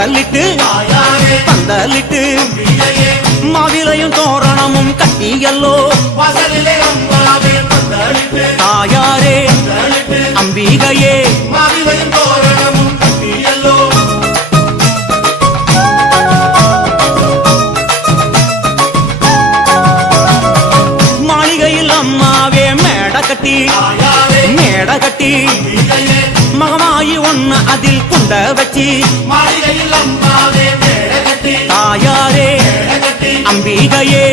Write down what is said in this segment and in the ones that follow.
பந்தலிட்டு பந்தலிட்டு மாவிலையும் தோரணமும் கட்டியல்லோ. தாயாரே அம்பிகையே. ஒன்னு அதில் குண்ட வச்சு தாயாரே அம்பிகையே.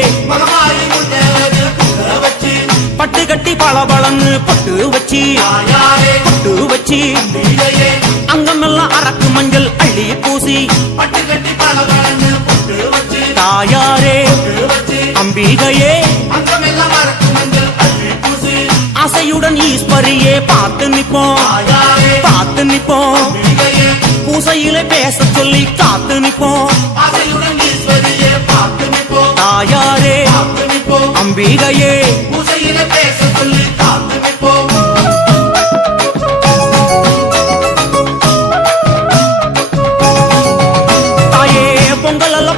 பட்டு கட்டி பளபளன்னு பட்டு வச்சு பட்டு வச்சு. நிற்போம் தாயாரே அம்பிகையே. பேச சொல்லி காத்து நிற்போம்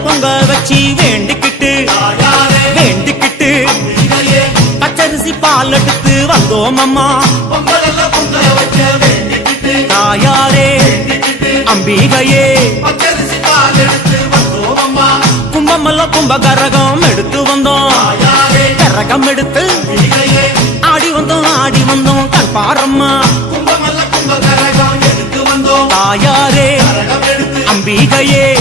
பொங்க வச்சு வேண்டிக்கிட்டு வேண்டிக்கிட்டு. பச்சரிசி பால் எடுத்து வந்தோம் அம்மா. தாயாரே அம்பிகையே. கும்பமெல்லாம் கும்ப கரகம் எடுத்து வந்தோம். கரகம் எடுத்து ஆடி வந்தோம் ஆடி வந்தோம் கும்பகரகம் வந்தோம். தாயாரே அம்பிகையே.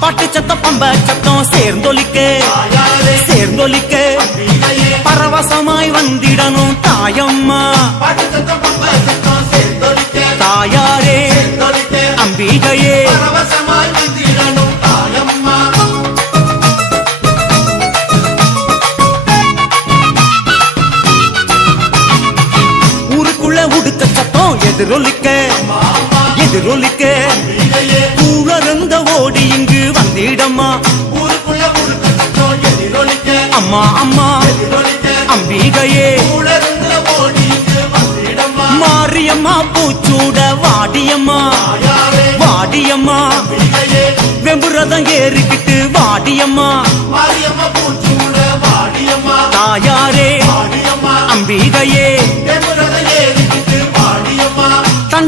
பாட்டு சத்தம் பம்ப சத்தம் சேர்ந்தொலிக்க. சேர்ந்தொலிக்க. பரவசமாய் வந்திடணும் தாயம்மா. தாயாரே அம்பிகையே. எதிரொலிக்க எதிரொலிக்க. பிள்ளையே கூழறந்த ஓடி இங்கு வந்திடம்மா. எதிரொலிக்க அம்மா அம்மா. அம்பிகையே. மாரியம்மா பூச்சூட வாடியம்மா. வாடியம்மா. வெம்புரதம் ஏறிக்கிட்டு வாடியம்மா. தாயாரே. அம்பிகையே.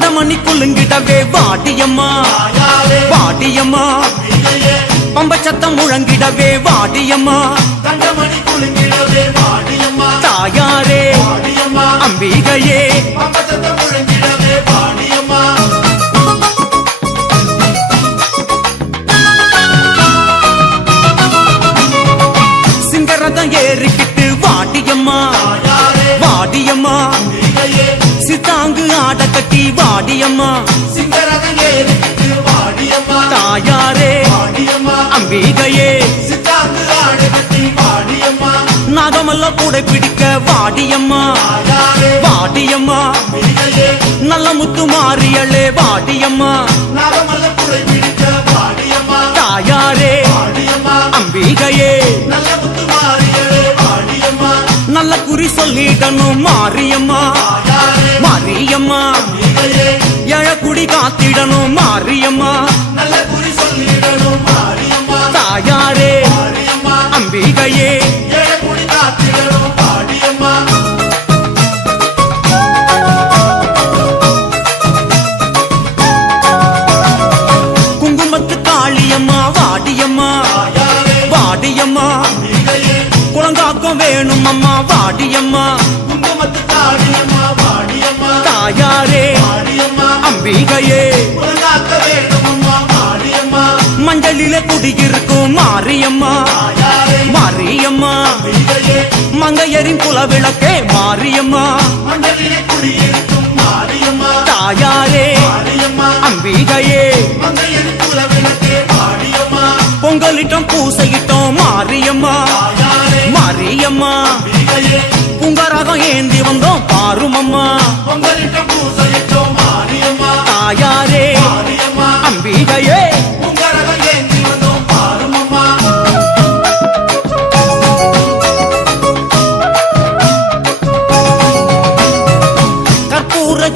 தண்டமணி குலுங்கிடவே வாடியம்மா வாடியம்மா பம்ப சத்தம் முழங்கிடவே வாடியம்மா தண்டமணி குலுங்கிடவே வாடியம்மா தாயாரே அம்பிகையே பம்பசத்தம் முழங்கிடவே நாகமல்ல கூட பிடிக்க வாடியம்மா. வாடியம்மா. நல்ல முத்து மாறியளே வாடியம்மா. தாயாரே. அம்பிகையே. நல்ல மாறியலே நல்ல குறி சொல்லிடணும் மாரியம்மா. மாரியம்மா. எழக்குடி காத்திடணும். புலவையே பொங்கலிட்டோம் பூசையிட்டோம் மாரியம்மா. மாரியம்மா. புங்கராகம் ஏந்தி வந்தோம் பாருமம்மா. தாயாரே. அம்பிகையே.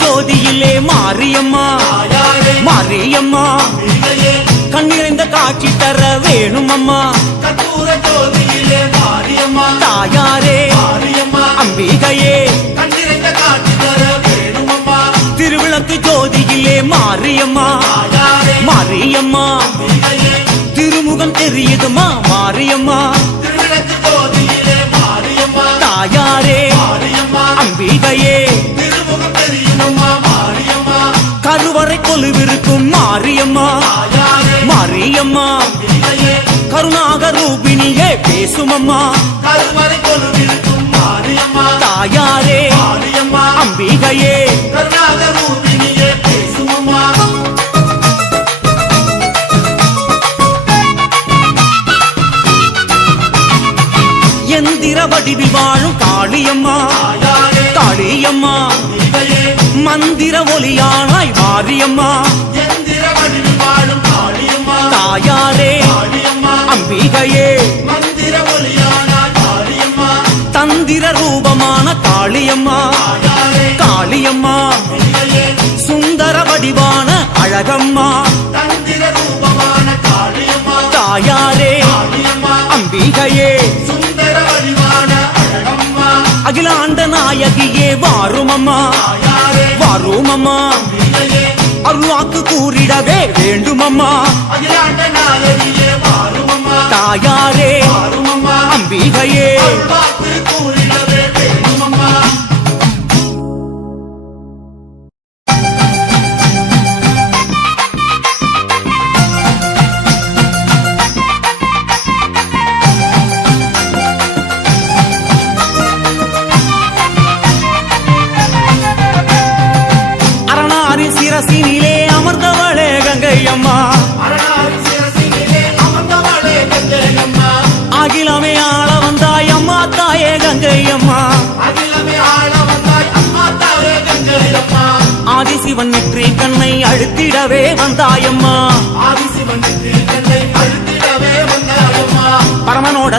ஜோதியிலே மாரியம்மா. மாரியம்மா அம்பிகையே கண்ணிறைந்த காட்சி தர வேணும் அம்மா தாயாரே மாரியம்மா. அம்பிகையே. திருவிளக்கு ஜோதியிலே மாரியம்மா. மாரியம்மா. திருமுகம் தெரியுதுமா மாரியம்மா. மாரியம்மா. மாரியம்மா. அம்பிகையே கருணாக ரூபிணியே பேசுமம்மா. தாயாரே அம்பிகையே. கருணாக ரூபிணியே பேசுமம்மா எந்திர வடிவில் வாழும் காளியம்மா. காளியம்மா மந்திர ஒலியானாய் மாரியம்மா. வடிவான அழகம்மா. தந்திர ரூபமான காளியம்மா. தாயாரே அம்பிகையே. சுந்தர வடிவான அழகம்மா. அகிலாண்ட நாயகியே வாருமம்மா. வாருமம்மா. அருள்வாக்கு கூறிடவே வேண்டுமம்மா. அகிலாண்ட நாயகியே வாருமம்மா. தாயாரே அம்பிகையே.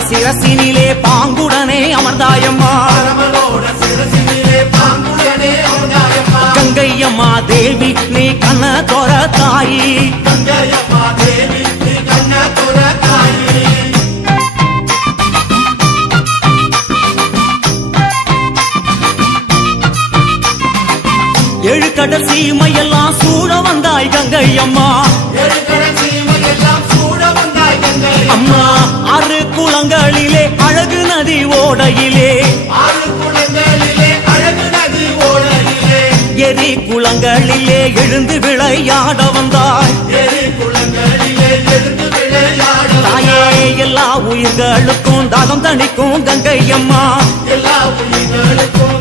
சிரசினிலே பாங்குடனே அமர்ந்தாயம்மா. சிரசினிலே பாங்குடனே வந்தாயம்மா கங்கையம்மா தேவி நீ கண்ண தோர தாயி. எழு கடைசி சீமையெல்லாம் ஓடையிலே எரி குளங்களிலே எழுந்து விளையாட வந்தாய். தாயே எல்லா உயிர்களுக்கும் தாகம் தணிக்கும்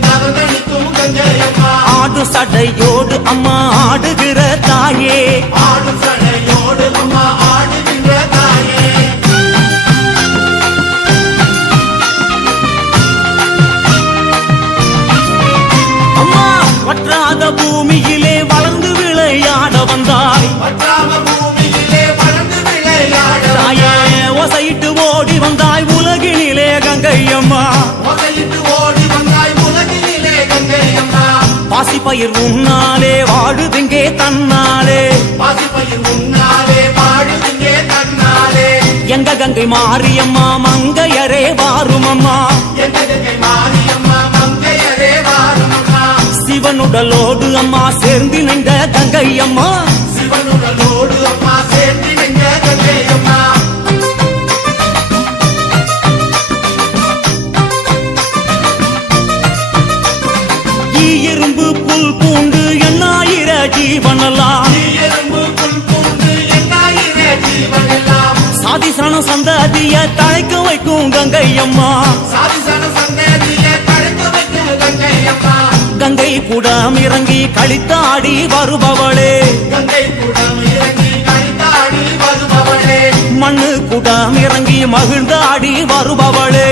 நகர்ந்தளிக்கும் கங்கையம்மா. ஆடு சடையோடு அம்மா ஆடுகிற தாயே. சடையோடு பாசிப்பயிர் உன்னாலே வாழுதுங்கே தன்னாலே. பாசிப்பயிர் உன்னாலே வாழுதுங்கே தன்னாலே எங்க கங்கை மாரியம்மா மங்கையரே வாருமம்மா. எங்க கங்கை மாரியம்மா மங்கையரே வாருமம்மா சிவனுடலோடு அம்மா சேர்ந்து நின்ற கங்கை அம்மா சிவனுடலோடு அம்மா சேர்ந்து நின்ற கங்கை அம்மா தழைக்க வைக்கும் கங்கை வருபவளே. கங்கை குடம் இறங்கி கழித்தாடி வருபவளே. மண்ணு குடம் இறங்கி மகிழ்ந்தாடி வருபவளே.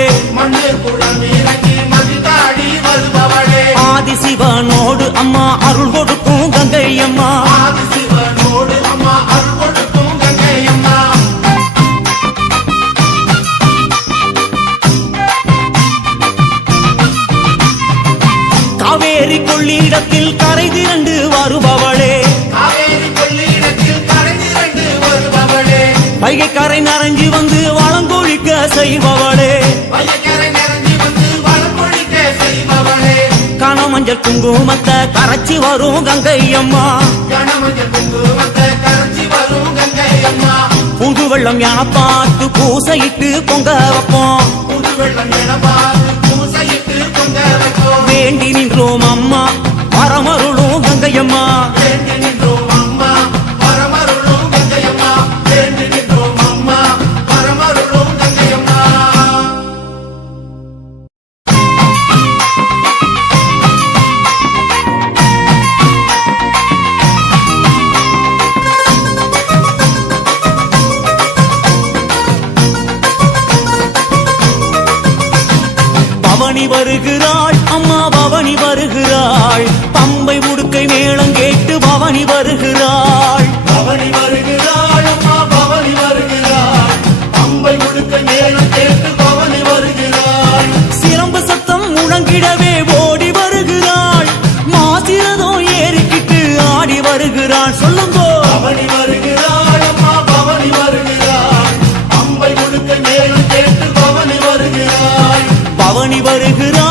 ஆதிசிவனோடு அம்மா அருள் கொடுக்கும் கங்கையம்மா. ஆதிசிவனோடு கொள்ளிடத்தில் கரை திரண்டு வருபவளே. வைகை கரை நரஞ்சி வந்து வளங்கொழிக்க செய்பவளே. கனமஞ்சள் குங்குமத்தை கரைச்சி வரும் கங்கை அம்மா. புது வெள்ளம் என பார்த்து பூசையிட்டு பொங்க வைப்போம். புது வெள்ளம் என பார்த்து வேண்டி நின்றோம் அம்மா. பரமருளும் கங்கையம்மா. வருகிறார்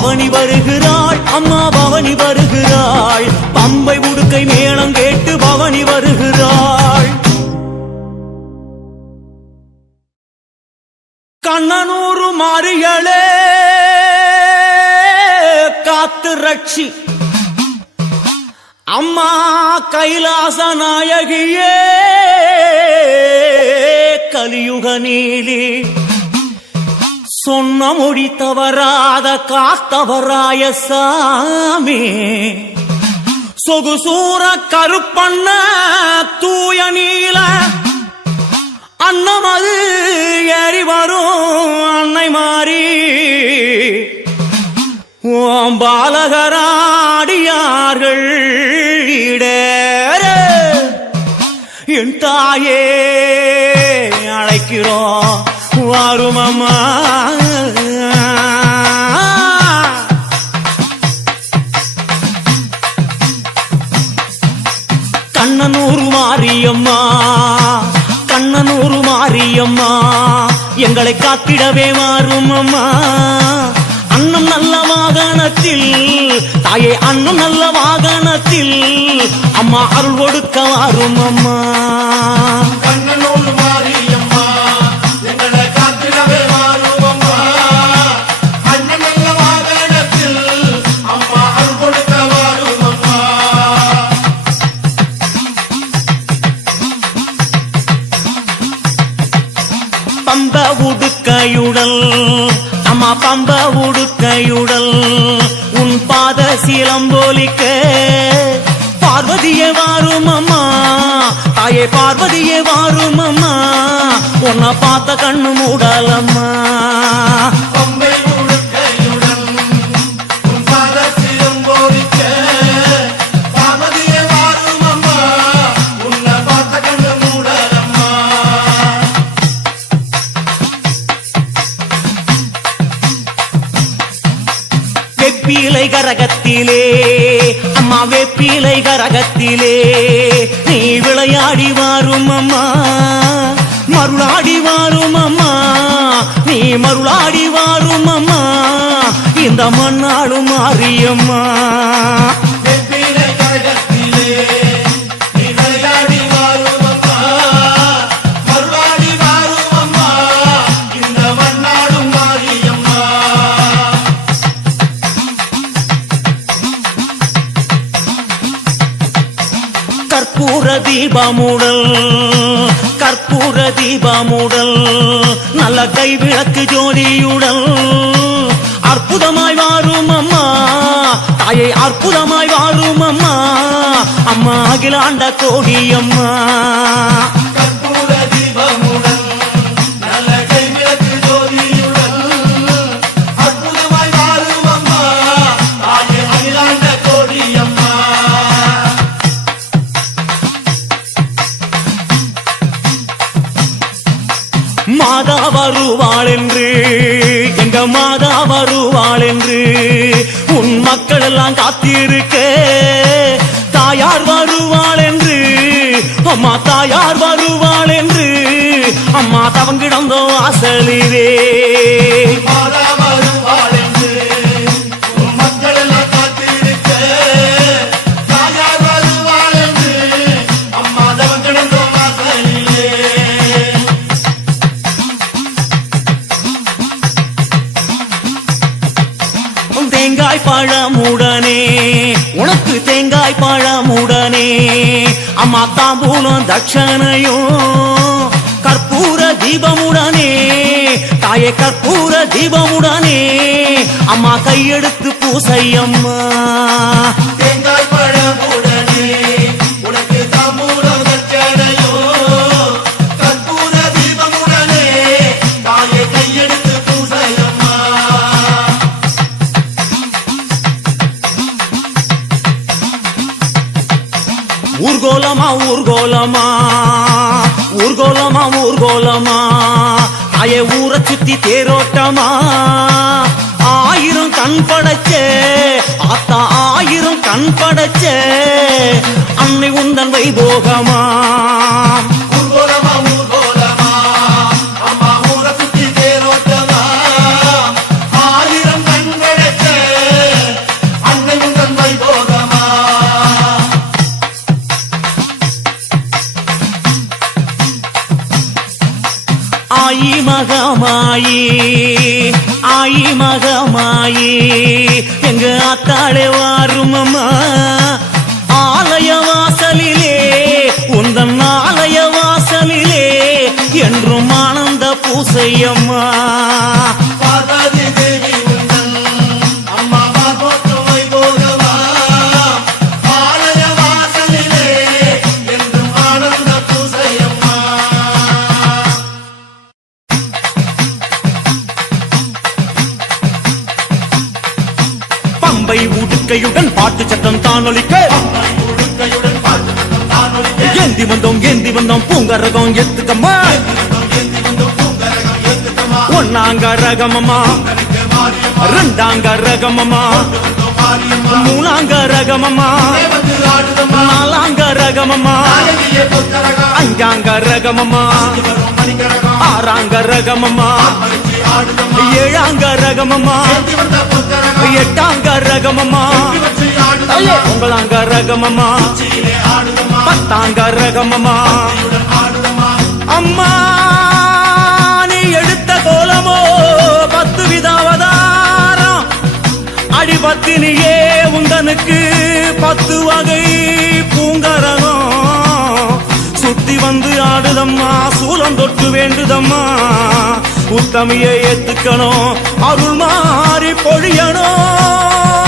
பவனி வருகிறாள். அம்மா பவனி வருகிறாள். பம்பை உடுக்கை மேளம் கேட்டு பவனி வருகிறாள். கண்ணனூரு மாறிகளே காத்து ரட்சி. அம்மா கைலாச நாயகியே கலியுக நீலி. சொன்ன மொழி தவறாத காத்தவராய சாமி. சொகுசூர கருப்பண்ண தூய நீல அன்னமது ஏறி வரும் அன்னை மாறி. ஓம் பாலகராடியார்கள் என் தாயே அழைக்கிறோம். வாரும் மாரியம்மா. கண்ணனூர் மாரியம்மா. எங்களை காத்திடவே மாறும் அம்மா அண்ணம் நல்ல வாகனத்தில் தாயே அண்ணம் நல்ல வாகனத்தில் அம்மா அருள் ஒடுக்க வாரும் அம்மா கண்ணு மூடலம்மா. வெப்பிலை கரகத்திலே அம்மா வெப்பிலை கரகத்திலே நீ விளையாடி வாரும் அம்மா மருளாடி வாரும் அம்மா. நீ மருளாடி வாரும் அம்மா. இந்த மண்ணாளும் மாறியம்மா கற்பூர தீபமுடல். கற்பூர தீபமுடல் நல்ல கை விளக்கு ஜோதியுடல். அற்புதமாய் வாரும் அம்மா தாயை அற்புதமாய் வாரும் அம்மா அம்மா அகிலாண்ட கோடி அம்மா. கற்பூர தீபமுடல் காத்திருக்க. தாயார் வருவாள் என்று அம்மா தாயார் வருவாள் என்று அம்மா தவங்கிடந்தோ வாசலிலே. தேங்காய் பழமுடனே அம்மா தாம்பூலம் தட்சணையும் கற்பூர தீபமுடனே தாயே கற்பூர தீபமுடனே அம்மா கையெடுத்து பூசையம்மா. ஊர்கோலமா ஊர்கோலமா? ஊர்கோலமா ஊர்கோலமா? தாயே ஊரை சுத்தி தேரோட்டமா? ஆயிரம் கண் படைச்சே ஆத்தா ஆயிரம் கண் படைச்சே அன்னை உந்தன் வைபோகமா? மகமாயி எங்க ஆத்தாளே வாருமம்மா ஆலய வாசலிலே உந்தன் ஆலய வாசலிலே என்றும் ஆனந்த பூசையம்மா. கரகம் எத்துக்கம்மா. ஏந்தி வந்தோம் பூங்கரகம் ஏத்துக்கமா ஒன்னாங்க ரகமம்மா கணிக்க மாரியம்மா ரெண்டாங்க ரகமம்மா வந்தோம் மாரியம்மா மூணாங்க ரகமம்மா வந்து ஆடுதம்மா நாலாங்க ரகமம்மா நாயகியே பொத்தரகம் அஞ்சாங்க ரகமம்மா ஆறாங்க ரகமம்மா ஏழாங்க ரகமம்மா எட்டாங்க ரகமம்மா ரகமம்மா பத்தாங்க ரகமம்மா அம்மா நீ எடுத்த கோலமோ பத்து விதாவதாரம் அடிபத்தினியே உந்தனுக்கு பத்து வகை பூங்கரகம். சுத்தி வந்து ஆடுதம்மா சூலம் தொட்டு வேண்டுதம்மா. உத்தமியை ஏத்துக்கணும் அருள் மாறி பொழியணும்.